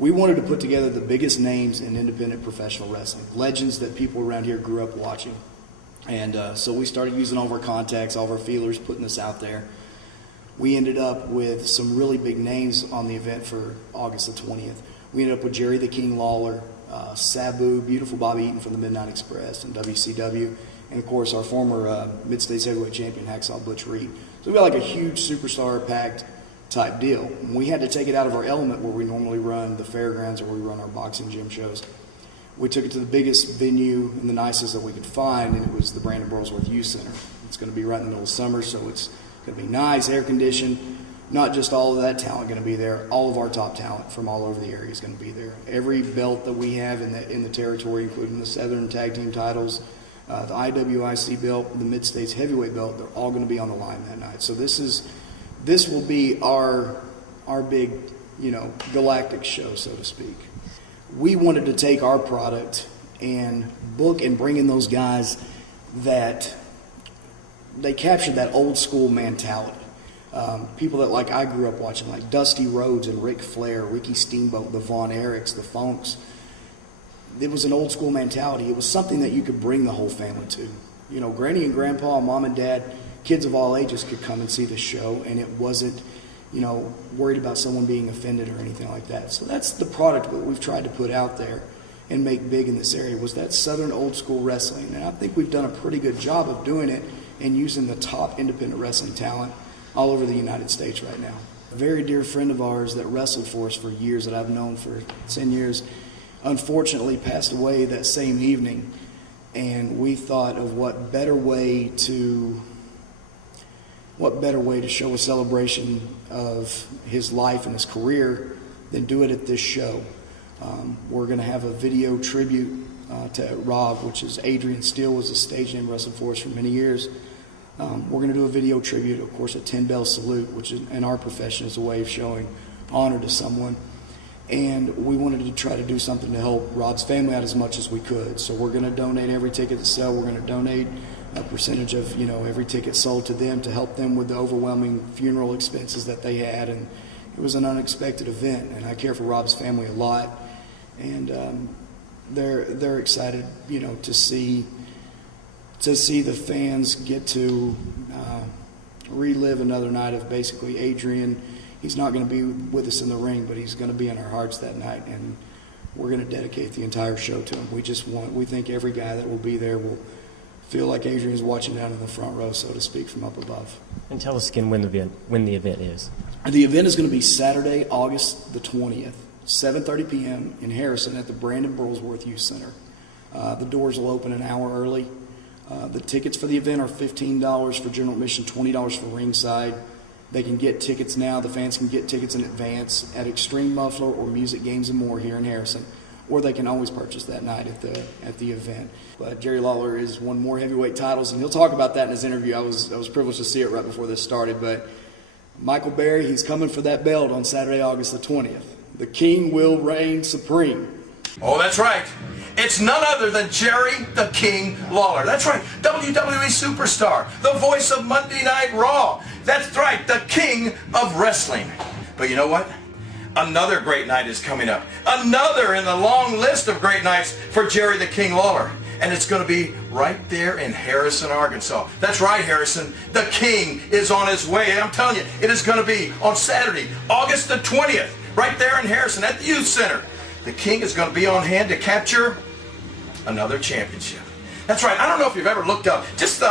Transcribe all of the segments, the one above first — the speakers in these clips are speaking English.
We wanted to put together the biggest names in independent professional wrestling, legends that people around here grew up watching. And so we started using all of our contacts, all of our feelers, putting this out there. We ended up with some really big names on the event for August the 20th. We ended up with Jerry the King Lawler, Sabu, beautiful Bobby Eaton from the Midnight Express and WCW, and of course our former Mid-States Heavyweight Champion, Hacksaw Butch Reed. So we got like a huge superstar packed type deal. And we had to take it out of our element where we normally run the fairgrounds or where we run our boxing gym shows. We took it to the biggest venue and the nicest that we could find, and it was the Brandon Burlsworth Youth Center. It's going to be right in the middle of summer, so it's going to be nice, air conditioned. Not just all of that talent going to be there, all of our top talent from all over the area is going to be there. Every belt that we have in the territory, including the Southern Tag Team titles, the IWIC belt, the Mid-States Heavyweight belt, they're all going to be on the line that night. So this will be our big, galactic show, so to speak. We wanted to take our product and book and bring in those guys that they captured that old school mentality. People that like I grew up watching, like Dusty Rhodes and Ric Flair, Ricky Steamboat, the Von Erichs, the Funks. It was an old school mentality. It was something that you could bring the whole family to. Granny and grandpa, mom and dad, kids of all ages could come and see the show, and it wasn't, worried about someone being offended or anything like that. So that's the product that we've tried to put out there and make big in this area, was that Southern old school wrestling. And I think we've done a pretty good job of doing it and using the top independent wrestling talent all over the United States right now. A very dear friend of ours that wrestled for us for years, that I've known for 10 years, unfortunately passed away that same evening. And we thought of what better way to show a celebration of his life and his career than do it at this show. We're going to have a video tribute to Rob, which is Adrian Steele, was a stage name wrestling for us for many years. We're going to do a video tribute, of course, a 10-bell salute, which in our profession is a way of showing honor to someone. And we wanted to try to do something to help Rob's family out as much as we could. So we're going to donate every ticket that sell. We're going to donate a percentage of every ticket sold to them to help them with the overwhelming funeral expenses that they had. And it was an unexpected event, and I care for Rob's family a lot. And they're excited, to see the fans get to relive another night of basically Adrian. He's not going to be with us in the ring, but he's going to be in our hearts that night, and we're going to dedicate the entire show to him. We think every guy that will be there will feel like Adrian's watching down in the front row, so to speak, from up above. And tell us again when the event is. The event is going to be Saturday, August the 20th, 7:30 p.m. in Harrison at the Brandon Burlsworth Youth Center. The doors will open an hour early. The tickets for the event are $15 for general admission, $20 for ringside. They can get tickets now. The fans can get tickets in advance at Extreme Muffler or Music Games and More here in Harrison, or they can always purchase that night at the event. But Jerry Lawler has won more heavyweight titles, and he'll talk about that in his interview. I was privileged to see it right before this started. But Michael Berry, he's coming for that belt on Saturday, August the 20th. The King will reign supreme. Oh, that's right. It's none other than Jerry the King Lawler. That's right, WWE superstar, the voice of Monday Night Raw. That's right, the king of wrestling. But you know what? Another great night is coming up. Another in the long list of great nights for Jerry the King Lawler. And it's going to be right there in Harrison, Arkansas. That's right, Harrison. The King is on his way. I'm telling you, it is going to be on Saturday, August the 20th, right there in Harrison at the Youth Center. The King is going to be on hand to capture another championship. That's right. I don't know if you've ever looked up. Just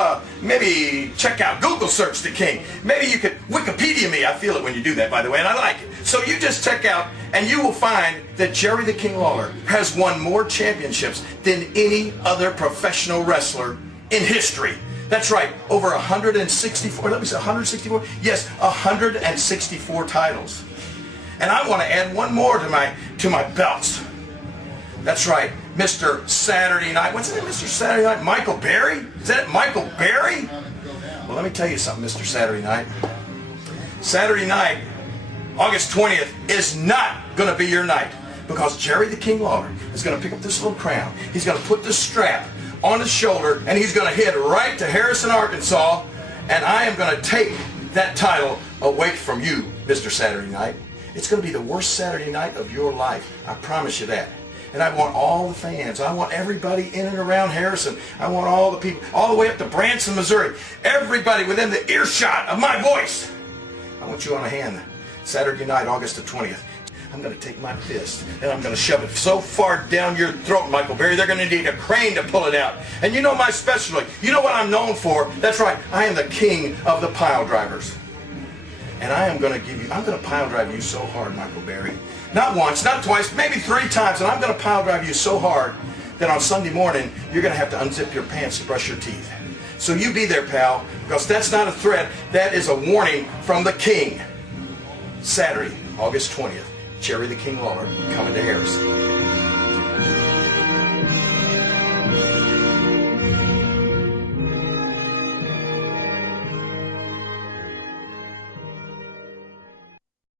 maybe check out, Google search The King. Maybe you could Wikipedia me. I feel it when you do that, by the way, and I like it. So you just check out, and you will find that Jerry the King Lawler has won more championships than any other professional wrestler in history. That's right. Over 164. Let me say 164. Yes, 164 titles. And I want to add one more to my belts. That's right, Mr. Saturday Night. What's his name, Mr. Saturday Night? Michael Berry? Is that it, Michael Berry? Well, let me tell you something, Mr. Saturday Night. Saturday night, August 20th, is not going to be your night, because Jerry the King Lawler is going to pick up this little crown. He's going to put the strap on his shoulder, and he's going to head right to Harrison, Arkansas, and I am going to take that title away from you, Mr. Saturday Night. It's going to be the worst Saturday night of your life. I promise you that. And I want all the fans. I want everybody in and around Harrison. I want all the people, all the way up to Branson, Missouri. Everybody within the earshot of my voice. I want you on a hand Saturday night, August the 20th. I'm going to take my fist and I'm going to shove it so far down your throat, Michael Berry, they're going to need a crane to pull it out. And you know my specialty. You know what I'm known for. That's right. I am the king of the pile drivers. And I am going to give you, I'm going to pile drive you so hard, Michael Berry. Not once, not twice, maybe 3 times. And I'm going to pile drive you so hard that on Sunday morning, you're going to have to unzip your pants to brush your teeth. So you be there, pal, because that's not a threat. That is a warning from the king. Saturday, August 20th. Jerry the King Lawler coming to Harrison.